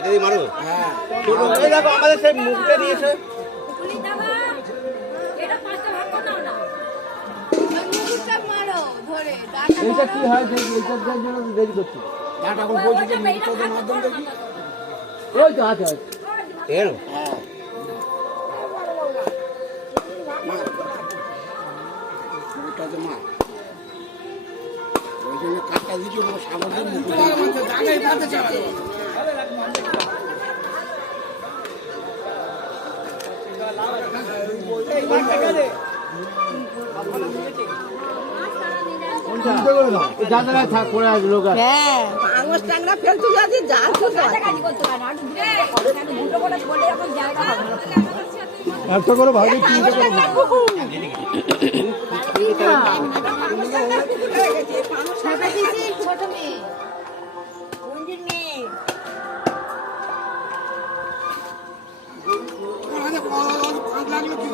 এটা দিয়ে মারো। হ্যাঁ এই দেখো আমাদের সেই মুখটা দিয়েছে। এইটা কি হয় এইটার জন্য তো দেরি করছি। ডাটা এখন বলছি যে মুখটার মাধ্যমে দেখি। ওই তো আছে আছে। এর হ্যাঁ মুখটা তো মা ওই জন্য কাটটা দিচ্ছে সাগরের মুখটা জায়গায় বাঁধতে চাওয়া হ্যাঁ আঙুল টাংরা ফেলতে যাচ্ছি যা একটা করে ভাগে তিনটে করে ছোট মেয়ে মন্দির মেয়ে লাগলো